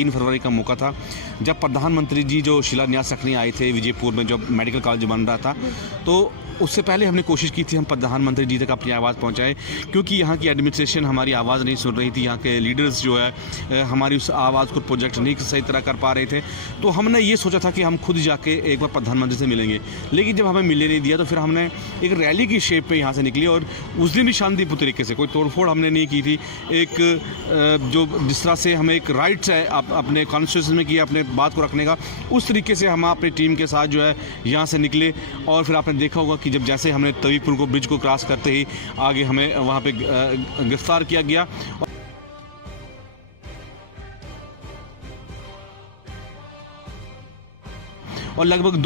3 फरवरी का मौका था जब प्रधानमंत्री जी जो शिलान्यास रखने आए थे विजयपुर में, जब मेडिकल कॉलेज बन रहा था, तो उससे पहले हमने कोशिश की थी हम प्रधानमंत्री जी तक अपनी आवाज़ पहुंचाएं, क्योंकि यहाँ की एडमिनिस्ट्रेशन हमारी आवाज़ नहीं सुन रही थी। यहाँ के लीडर्स जो है हमारी उस आवाज़ को प्रोजेक्ट नहीं सही तरह कर पा रहे थे। तो हमने ये सोचा था कि हम खुद जाके एक बार प्रधानमंत्री से मिलेंगे, लेकिन जब हमें मिलने नहीं दिया तो फिर हमने एक रैली की शेप पे यहाँ से निकली और उस दिन भी शांतिपूर्ण तरीके से, कोई तोड़फोड़ हमने नहीं की थी। एक जो जिस तरह से हमें एक राइट्स है अपने कॉन्स्टिट्यूशन में किया अपने बात को रखने का, उस तरीके से हम अपनी टीम के साथ जो है यहाँ से निकले। और फिर आपने देखा होगा कि जब जैसे हमने तवीपुर को ब्रिज को क्रॉस करते ही आगे हमें वहाँ पे गिरफ्तार किया गया और लगभग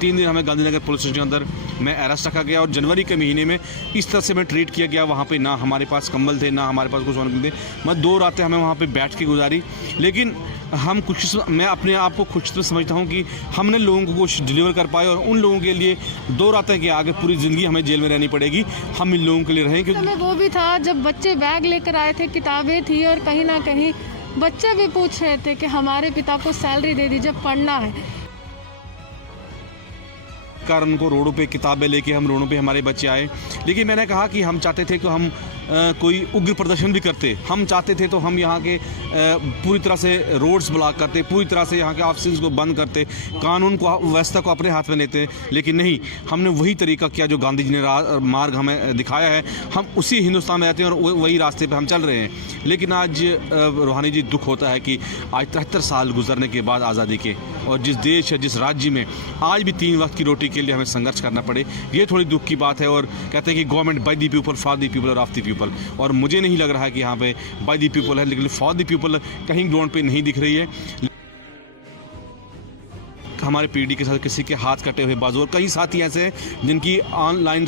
3 दिन हमें गांधीनगर पुलिस स्टेशन के अंदर में अरेस्ट रखा गया। और जनवरी के महीने में इस तरह से हमें ट्रीट किया गया। वहाँ पे ना हमारे पास कंबल थे, ना हमारे पास कुछ और थे। मैं 2 रातें हमें वहाँ पे बैठ के गुजारी, लेकिन मैं अपने आप को खुशकिस्मत समझता हूँ कि हमने लोगों को कुछ डिलीवर कर पाए। और उन लोगों के लिए 2 रातें के आगे पूरी ज़िंदगी हमें जेल में रहनी पड़ेगी, हम इन लोगों के लिए रहें। क्योंकि वो भी था जब बच्चे बैग लेकर आए थे, किताबें थी और कहीं ना कहीं बच्चे भी पूछ रहे थे कि हमारे पिता को सैलरी दे दीजिए, पढ़ना है। कारण उनको रोडों पे किताबें लेके हम रोडों पे हमारे बच्चे आए। लेकिन मैंने कहा कि हम चाहते थे कि हम कोई उग्र प्रदर्शन भी करते, हम चाहते थे तो हम यहाँ के पूरी तरह से रोड्स ब्लॉक करते, पूरी तरह से यहाँ के ऑफिस को बंद करते, कानून को व्यवस्था को अपने हाथ में लेते। लेकिन नहीं, हमने वही तरीका किया जो गांधी जी ने मार्ग हमें दिखाया है। हम उसी हिंदुस्तान में रहते हैं और वही रास्ते पर हम चल रहे हैं। लेकिन आज रूहानी जी दुख होता है कि आज 73 साल गुजरने के बाद आज़ादी के, और जिस देश है जिस राज्य में आज भी 3 वक्त की रोटी के लिए हमें संघर्ष करना पड़े, ये थोड़ी दुख की बात है। और कहते हैं कि government by the people for the people और ऑफ द पीपल, और मुझे नहीं लग रहा है कि यहाँ पे बाय द पीपल है, लेकिन फॉर द पीपल कहीं ग्राउंड पे नहीं दिख रही है। हमारे पीढ़ी के साथ किसी के हाथ कटे हुए बाजू, और कई साथी ऐसे हैं जिनकी ऑनलाइन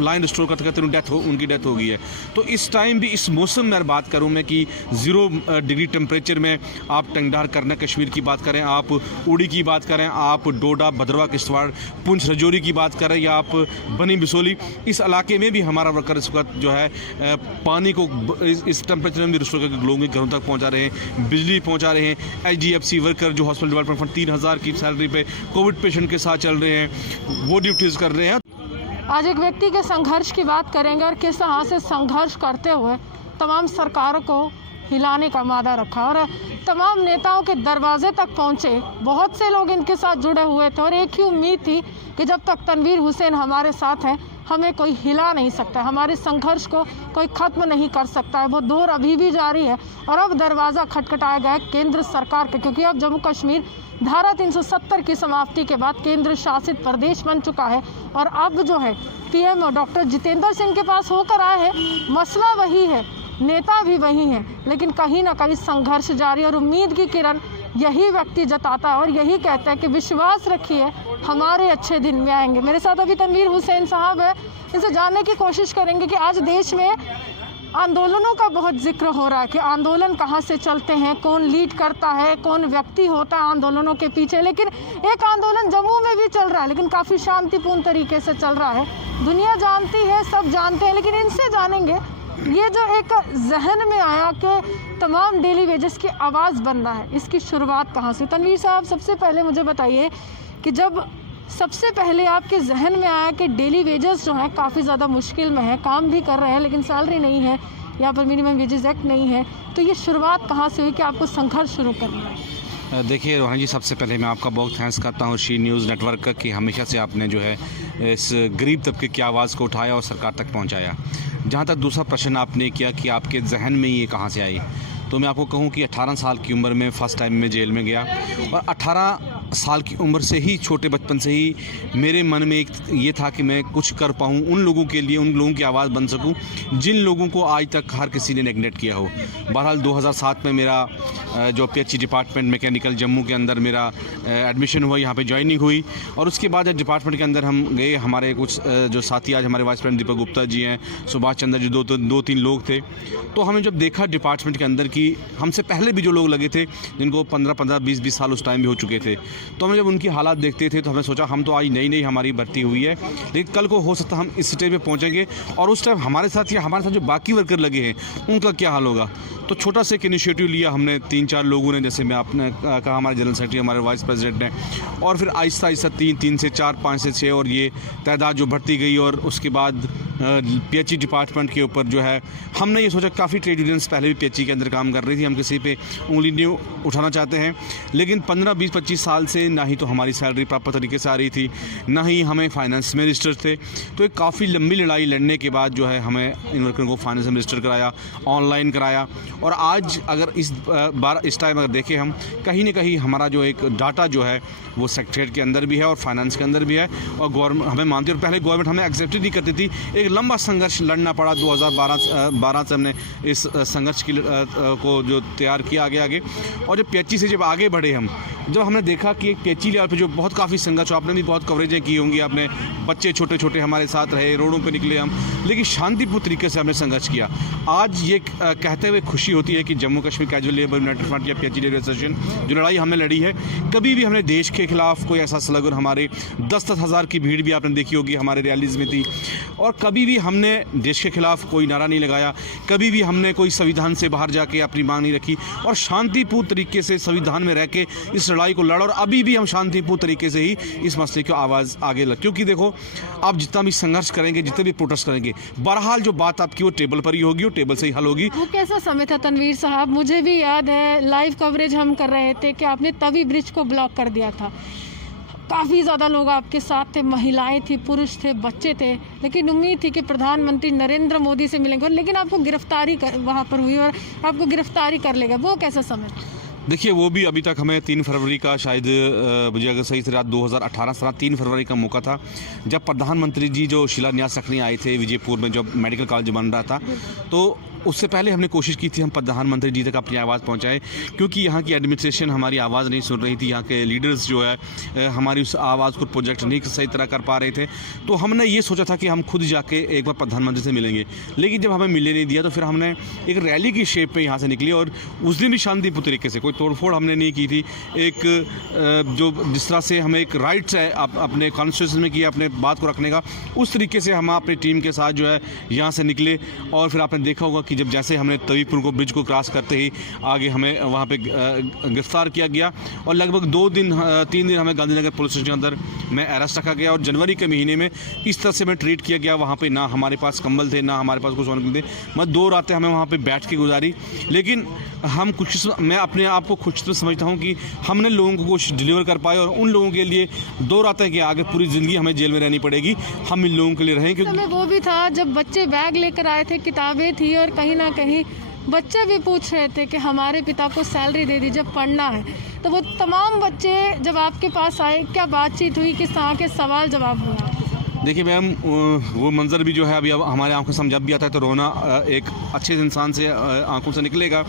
लाइन स्टोर करते करते उनकी डेथ हो गई है। तो इस टाइम भी इस मौसम में बात करूं मैं कि 0 डिग्री टेम्परेचर में आप टंगडार करना कश्मीर की बात करें, आप उड़ी की बात करें, आप डोडा भद्रवा किश्तवाड़ पुंछ रजौरी की बात करें, या आप बनी बिसोली, इस इलाके में भी हमारा वर्कर इस वक्त जो है पानी को इस टेम्परेचर में भी रसोई के लोगों के घरों तक पहुँचा रहे हैं, बिजली पहुँचा रहे हैं। HDFC वर्कर जो हॉस्पिटल डेवलपमेंट फंड 3000 की सैलरी पे कोविड पेशेंट के साथ चल रहे हैं, वो ड्यूटीज कर रहे हैं। आज एक व्यक्ति के संघर्ष की बात करेंगे और किस तरह से संघर्ष करते हुए तमाम सरकारों को हिलाने का मादा रखा और तमाम नेताओं के दरवाजे तक पहुंचे। बहुत से लोग इनके साथ जुड़े हुए थे और एक ही उम्मीद थी कि जब तक तनवीर हुसैन हमारे साथ हैं हमें कोई हिला नहीं सकता, हमारे संघर्ष को कोई ख़त्म नहीं कर सकता है। वो दौर अभी भी जारी है और अब दरवाज़ा खटखटाया गया है केंद्र सरकार के, क्योंकि अब जम्मू कश्मीर धारा 370 की समाप्ति के बाद केंद्र शासित प्रदेश बन चुका है। और अब जो है PM डॉक्टर जितेंद्र सिंह के पास होकर आए हैं, मसला वही है, नेता भी वही हैं, लेकिन कहीं ना कहीं संघर्ष जारी और उम्मीद की किरण यही व्यक्ति जताता है और यही कहता है कि विश्वास रखिए हमारे अच्छे दिन में आएंगे। मेरे साथ अभी तनवीर हुसैन साहब है, इनसे जानने की कोशिश करेंगे कि आज देश में आंदोलनों का बहुत जिक्र हो रहा है कि आंदोलन कहाँ से चलते हैं, कौन लीड करता है, कौन व्यक्ति होता है आंदोलनों के पीछे। लेकिन एक आंदोलन जम्मू में भी चल रहा है, लेकिन काफ़ी शांतिपूर्ण तरीके से चल रहा है। दुनिया जानती है, सब जानते हैं, लेकिन इनसे जानेंगे ये जो एक जहन में आया कि तमाम डेली वेजेस की आवाज़ बन रहा है, इसकी शुरुआत कहाँ से? तनवीर साहब, सबसे पहले मुझे बताइए कि जब सबसे पहले आपके जहन में आया कि डेली वेजेस जो हैं काफ़ी ज़्यादा मुश्किल में है, काम भी कर रहे हैं लेकिन सैलरी नहीं है, यहाँ पर मिनिमम वेजेस एक्ट नहीं है, तो ये शुरुआत कहाँ से हुई कि आपको संघर्ष शुरू करना है? देखिए रोहानी जी, सबसे पहले मैं आपका बहुत थैंक्स करता हूँ शी न्यूज़ नेटवर्क का कि हमेशा से आपने जो है इस गरीब तबके की आवाज़ को उठाया और सरकार तक पहुँचाया। जहाँ तक दूसरा प्रश्न आपने किया कि आपके जहन में ये कहाँ से आई, तो मैं आपको कहूँ कि 18 साल की उम्र में फ़र्स्ट टाइम मैं जेल में गया और 18 साल की उम्र से ही, छोटे बचपन से ही मेरे मन में एक ये था कि मैं कुछ कर पाऊँ उन लोगों के लिए, उन लोगों की आवाज़ बन सकूँ जिन लोगों को आज तक हर किसी ने नेगलेक्ट किया हो। बहरहाल 2007 में मेरा जो PHE डिपार्टमेंट मैकेनिकल जम्मू के अंदर मेरा एडमिशन हुआ, यहाँ पे ज्वाइनिंग हुई और उसके बाद जब डिपार्टमेंट के अंदर हम गए, हमारे कुछ जो साथी आज हमारे वाइस प्रेसिडेंट दीपक गुप्ता जी हैं, सुभाष चंद्र जी, दो तीन लोग थे, तो हमें जब देखा डिपार्टमेंट के अंदर कि हमसे पहले भी जो लोग लगे थे जिनको 15-15, 20-20 साल उस टाइम भी हो चुके थे, तो हमें जब उनकी हालात देखते थे तो हमें सोचा हम तो आज नई हमारी भर्ती हुई है, लेकिन कल को हो सकता हम इस स्टेज पे पहुंचेंगे और उस टाइम हमारे साथ या हमारे साथ जो बाकी वर्कर लगे हैं उनका क्या हाल होगा। तो छोटा सा एक इनिशिएटिव लिया हमने 3-4 लोगों ने, जैसे मैं आपने कहा हमारे जनरल सेक्रेटरी, हमारे वाइस प्रेसिडेंट ने, और फिर आहिस्ता आहिस्ता 3 से 4, 5 से 6 और ये तादाद जो बढ़ती गई। और उसके बाद PHE डिपार्टमेंट के ऊपर जो है हमने ये सोचा, काफ़ी ट्रेड यूनियंस पहले भी PHE के अंदर काम कर रही थी, हम किसी पे उंगली नहीं उठाना चाहते हैं, लेकिन 15, 20, 25 साल से ना ही तो हमारी सैलरी प्रॉपर तरीके से आ रही थी, ना ही हमें फाइनेंस में रजिस्टर थे। तो एक काफ़ी लंबी लड़ाई लड़ने के बाद जो है हमें इन वर्करों को फाइनेंस में रजिस्टर कराया, ऑनलाइन कराया। और आज अगर इस टाइम अगर देखें हम, कहीं ना कहीं हमारा जो एक डाटा जो है वो सेक्रेटरीट के अंदर भी है और फाइनेंस के अंदर भी है, और गवर्नमेंट हमें मानती है। और पहले गवर्नमेंट हमें एक्सेप्ट ही नहीं करती थी, एक लंबा संघर्ष लड़ना पड़ा। 2012 से हमने इस संघर्ष को जो तैयार किया आगे। और जब PHE से जब आगे बढ़े हम, जब हमने देखा कि एक PHE लेवल पे जो बहुत काफ़ी संघर्ष, आपने भी बहुत कवरेजें की होंगी, आपने बच्चे छोटे छोटे हमारे साथ रहे, रोडों पे निकले हम, लेकिन शांतिपूर्ण तरीके से हमने संघर्ष किया। आज ये कहते हुए खुशी होती है कि Jammu Kashmir casual labour United front या PHE लेबर एसोसिएशन जो लड़ाई हमने लड़ी है, कभी भी हमने देश के खिलाफ कोई ऐसा स्लोगन, हमारे 10-10 हज़ार की भीड़ भी आपने देखी होगी हमारे रैलीज़ में थी, और कभी भी हमने देश के खिलाफ कोई नारा नहीं लगाया, कभी भी हमने कोई संविधान से बाहर जाके अपनी मांग नहीं रखी, और शांतिपूर्ण तरीके से संविधान में रह के इस लड़ाई को लड़ा। और अभी भी हम शांतिपूर्ण तरीके से ही इस मसले की आवाज़ आगे लग, क्योंकि देखो आप जितना भी संघर्ष करेंगे, जितने भी प्रोटेस्ट करेंगे, बहरहाल जो बात आपकी वो टेबल पर ही होगी, वो टेबल से ही हल होगी। वो कैसा समय था तनवीर साहब? मुझे भी याद है, लाइव कवरेज हम कर रहे थे कि आपने तभी ब्रिज को ब्लॉक कर दिया था। काफ़ी ज़्यादा लोग आपके साथ थे, महिलाएं थी, पुरुष थे, बच्चे थे, लेकिन उम्मीद थी कि प्रधानमंत्री नरेंद्र मोदी से मिलेंगे, लेकिन आपको गिरफ्तारी वहाँ पर हुई और आपको गिरफ्तारी कर लेगा। वो कैसा समय था? देखिए, वो भी अभी तक हमें 3 फरवरी का, शायद मुझे अगर सही से रात 2018 3 फरवरी का मौका था, जब प्रधानमंत्री जी जो शिलान्यास रखने आए थे विजयपुर में, जब मेडिकल कॉलेज बन रहा था, तो उससे पहले हमने कोशिश की थी हम प्रधानमंत्री जी तक अपनी आवाज़ पहुंचाएं, क्योंकि यहाँ की एडमिनिस्ट्रेशन हमारी आवाज़ नहीं सुन रही थी, यहाँ के लीडर्स जो है हमारी उस आवाज़ को प्रोजेक्ट नहीं सही तरह कर पा रहे थे। तो हमने ये सोचा था कि हम खुद जाके एक बार प्रधानमंत्री से मिलेंगे, लेकिन जब हमें मिलने नहीं दिया तो फिर हमने एक रैली की शेप में यहाँ से निकली, और उस दिन भी शांतिपूर्ण तरीके से, कोई तोड़फोड़ हमने नहीं की थी। एक जो जिस तरह से हमें एक राइट्स है अपने कॉन्स्टिट्यूशन में किया अपने बात को रखने का, उस तरीके से हम अपनी टीम के साथ जो है यहाँ से निकले। और फिर आपने देखा होगा कि जब जैसे हमने तवीपुर को ब्रिज को क्रॉस करते ही आगे हमें वहाँ पे गिरफ्तार किया गया, और लगभग 3 दिन हमें गांधीनगर पुलिस स्टेशन के अंदर में अरेस्ट रखा गया। और जनवरी के महीने में इस तरह से हमें ट्रीट किया गया, वहाँ पे ना हमारे पास कंबल थे, ना हमारे पास कुछ और थे, मतलब 2 रातें हमें वहाँ पे बैठ के गुजारी। लेकिन मैं अपने आप को खुश समझता हूँ कि हमने लोगों को कुछ डिलीवर कर पाए, और उन लोगों के लिए 2 रातें के आगे पूरी ज़िंदगी हमें जेल में रहनी पड़ेगी, हम इन लोगों के लिए रहें। क्योंकि वो भी था जब बच्चे बैग लेकर आए थे, किताबें थी, और कहीं ना कहीं बच्चे भी पूछ रहे थे कि हमारे पिता को सैलरी दे दीजिए, पढ़ना है। तो वो तमाम बच्चे जब आपके पास आए, क्या बातचीत हुई, किस तरह के सवाल जवाब हुआ? देखिए मैम, वो मंज़र भी जो है अभी अब हमारे आंखों से जब भी आता है तो रोना एक अच्छे इंसान से आंखों से निकलेगा,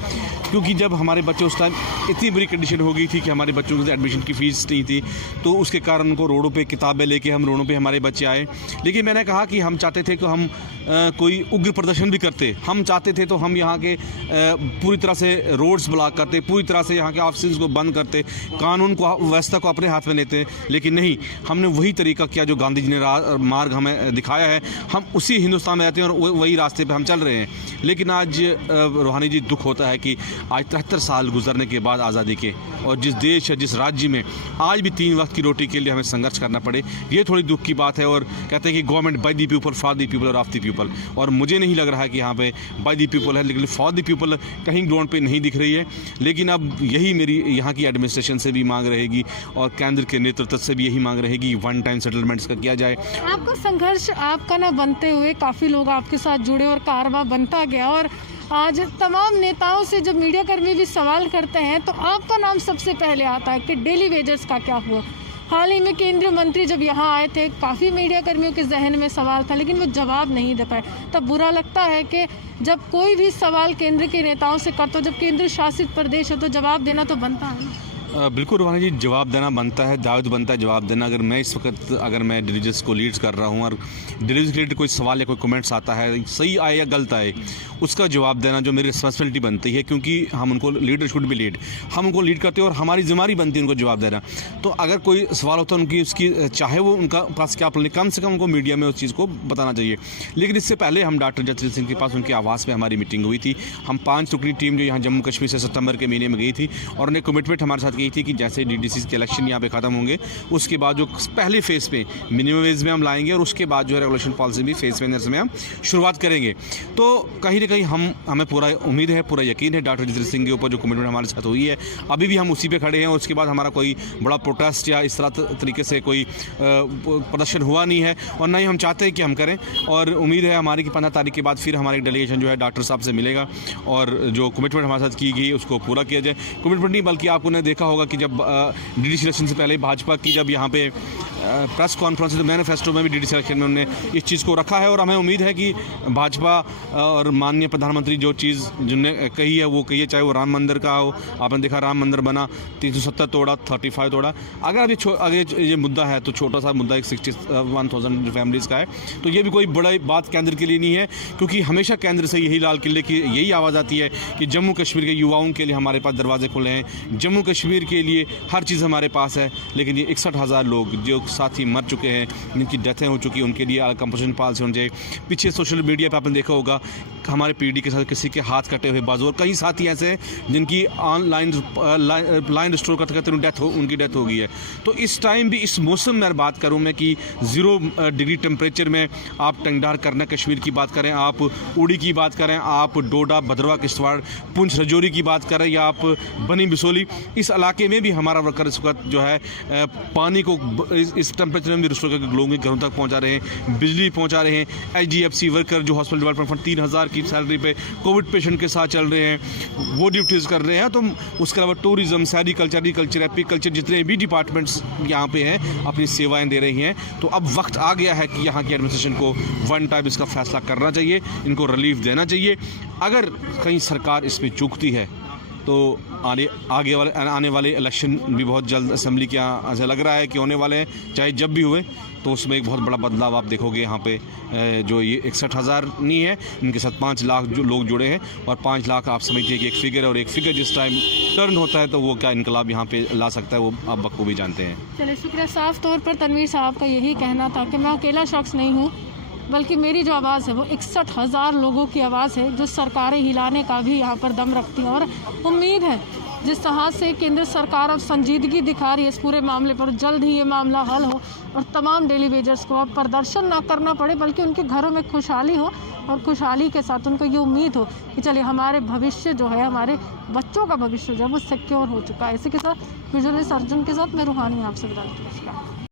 क्योंकि जब हमारे बच्चे उस टाइम इतनी बुरी कंडीशन हो गई थी कि हमारे बच्चों की एडमिशन की फ़ीस नहीं थी, तो उसके कारण उनको रोडों पे किताबें लेके हम रोडों पे हमारे बच्चे आए। लेकिन मैंने कहा कि हम चाहते थे कि हम कोई उग्र प्रदर्शन भी करते, हम चाहते थे तो हम यहाँ के पूरी तरह से रोड्स ब्लॉक करते, पूरी तरह से यहाँ के ऑफिस को बंद करते, कानून को व्यवस्था को अपने हाथ में लेते, लेकिन नहीं, हमने वही तरीका किया जो गांधी जी ने मार्ग हमें दिखाया है, हम उसी हिंदुस्तान में रहते हैं और वही रास्ते पे हम चल रहे हैं। लेकिन आज रूहानी जी, दुख होता है कि आज 73 साल गुजरने के बाद आज़ादी के, और जिस देश या जिस राज्य में आज भी 3 वक्त की रोटी के लिए हमें संघर्ष करना पड़े, ये थोड़ी दुख की बात है। और कहते हैं कि government by the people, for the people और ऑफ द पीपल, और मुझे नहीं लग रहा है कि यहाँ पे बाय द पीपल है, लेकिन फॉर द पीपल कहीं ग्राउंड पे नहीं दिख रही है। लेकिन अब यही मेरी यहाँ की एडमिनिस्ट्रेशन से भी मांग रहेगी, और केंद्र के नेतृत्व से भी यही मांग रहेगी, वन टाइम सेटलमेंट्स का किया जाए। आपका संघर्ष आपका ना बनते हुए काफ़ी लोग आपके साथ जुड़े और कारवां बनता गया, और आज तमाम नेताओं से जब मीडिया कर्मी भी सवाल करते हैं तो आपका नाम सबसे पहले आता है कि डेली वेजेस का क्या हुआ। हाल ही में केंद्रीय मंत्री जब यहाँ आए थे, काफ़ी मीडिया कर्मियों के जहन में सवाल था, लेकिन वो जवाब नहीं दे पाए। तब बुरा लगता है कि जब कोई भी सवाल केंद्र के नेताओं से करते हो, जब केंद्र शासित प्रदेश हो, तो जवाब देना तो बनता है। बिल्कुल रूहानी जी, जवाब देना बनता है, दायित्व बनता है जवाब देना। अगर मैं इस वक्त डिलीजर्स को लीड्स कर रहा हूँ और डिलीजर्स के रिलेटेड कोई सवाल या कोई कमेंट्स आता है, सही आए या गलत आए, उसका जवाब देना जो मेरी रिस्पॉन्सिबिलिटी बनती है, क्योंकि हम उनको लीडर शुड बी लीड, हम उनको लीड करते हैं और हमारी जिम्मेदारी बनती है उनको जवाब देना। तो अगर कोई सवाल होता है उनकी, उसकी चाहे वो उनका पास क्या प्लान, कम से कम उनको मीडिया में उस चीज़ को बताना चाहिए। लेकिन इससे पहले हम डॉक्टर जसवीर सिंह के पास उनके आवास में हमारी मीटिंग हुई थी। हम 5 टुकड़ी टीम जो यहाँ जम्मू कश्मीर से सितंबर के महीने में गई थी और उन्हें कमिटमेंट हमारे साथ की थी कि जैसे डीडीसी के इलेक्शन यहाँ पे ख़त्म होंगे, उसके बाद जो पहले फेज़ पे मिनिमम वेज में हम लाएंगे और उसके बाद जो है रेगुलेशन पॉलिसी भी फेज़ में हम शुरुआत करेंगे। तो कहीं ना कहीं हमें पूरा उम्मीद है, पूरा यकीन है डॉक्टर जसवीर सिंह के ऊपर जो कमिटमेंट हमारे साथ हुई है, अभी भी हम उसी पे खड़े हैं। और उसके बाद हमारा कोई बड़ा प्रोटेस्ट या इस तरह तरीके से कोई प्रदर्शन हुआ नहीं है और ना ही हम चाहते हैं कि हम करें। और उम्मीद है हमारी कि 15 तारीख के बाद फिर हमारे डेलीगेशन जो है डॉक्टर साहब से मिलेगा और जो कमिटमेंट हमारे साथ की गई उसको पूरा किया जाए। कमिटमेंट नहीं बल्कि आपने देखा होगा कि जब डीडी इलेक्शन से पहले भाजपा की जब यहाँ पे प्रेस कॉन्फ्रेंस, तो मैनिफेस्टो में भी डीडी इलेक्शन में उन्होंने इस चीज़ को रखा है और हमें उम्मीद है कि भाजपा और माननीय प्रधानमंत्री जो चीज़ जिन्होंने कही है वो कही है, चाहे वो राम मंदिर का हो। आपने देखा राम मंदिर बना, 370 तोड़ा, 35 तोड़ा। अगर अभी अगर ये मुद्दा है तो छोटा सा मुद्दा, एक 61,000 फैमिलीज़ का है, तो ये भी कोई बड़ी बात केंद्र के लिए नहीं है, क्योंकि हमेशा केंद्र से यही लाल किले की यही आवाज़ आती है कि जम्मू कश्मीर के युवाओं के लिए हमारे पास दरवाजे खुले हैं, जम्मू कश्मीर के लिए हर चीज़ हमारे पास है। लेकिन ये 61,000 लोग जो साथी मर चुके हैं, जिनकी डेथें हो चुकी हैं, उनके लिए कंपनसेशन पॉलिसी होनी चाहिए। पीछे सोशल मीडिया पे आपने देखा होगा हमारे पीडी के साथ किसी के हाथ कटे हुए बाजू, और कई साथी ऐसे हैं जिनकी ऑनलाइन लाइन स्टोर करते करते उनकी डेथ हो गई है। तो इस टाइम भी, इस मौसम में बात करूं मैं कि 0 डिग्री टेम्परेचर में आप टंगडार करना कश्मीर की बात करें, आप उड़ी की बात करें, आप डोडा, भद्रवा, किश्तवाड़, पुंछ, रजौरी की बात करें या आप बनी बिसोली, इस इलाके में भी हमारा वर्कर इस वक्त जो है पानी को इस टेम्परेचर में भी रिस्टोर करके लोगों के घरों तक पहुँचा रहे हैं, बिजली पहुँचा रहे हैं। HDFC वर्कर जो हॉस्पिटल डेवलपमेंट फंड 3,000 की सैलरी पे कोविड पेशेंट के साथ चल रहे हैं, वो ड्यूटीज़ कर रहे हैं। तो उसके अलावा टूरिज़्म, सेरिकल्चर, एपीकल्चर, जितने भी डिपार्टमेंट्स यहाँ पे हैं अपनी सेवाएं दे रही हैं। तो अब वक्त आ गया है कि यहाँ की एडमिनिस्ट्रेशन को वन टाइम इसका फैसला करना चाहिए, इनको रिलीफ देना चाहिए। अगर कहीं सरकार इसमें चूकती है तो आने वाले इलेक्शन भी बहुत जल्द असेंबली के ऐसा लग रहा है कि होने वाले हैं, चाहे जब भी हुए, तो उसमें एक बहुत बड़ा बदलाव आप देखोगे। यहाँ पे जो ये 61,000 नहीं है, इनके साथ 5 लाख जो लोग जुड़े हैं, और 5 लाख आप समझिए कि एक फिगर है, और एक फिगर जिस टाइम टर्न होता है तो वो क्या इनकलाब यहाँ पे ला सकता है, वो आप बखूबी जानते हैं। चलिए शुक्रिया। साफ तौर पर तनवीर साहब का यही कहना था कि मैं अकेला शख्स नहीं हूँ, बल्कि मेरी जो आवाज़ है वो 61,000 लोगों की आवाज़ है जो सरकारें हिलाने का भी यहाँ पर दम रखती हैं। और उम्मीद है जिस तरह से केंद्र सरकार अब संजीदगी दिखा रही है इस पूरे मामले पर, जल्द ही ये मामला हल हो और तमाम डेली वेजर्स को अब प्रदर्शन ना करना पड़े, बल्कि उनके घरों में खुशहाली हो और खुशहाली के साथ उनको ये उम्मीद हो कि चलिए हमारे भविष्य जो है, हमारे बच्चों का भविष्य जो है वो सिक्योर हो चुका है। इसी के साथ विजुअलिस्ट अर्जुन के साथ मैं रूहानी आपसे विदा लेती हूं।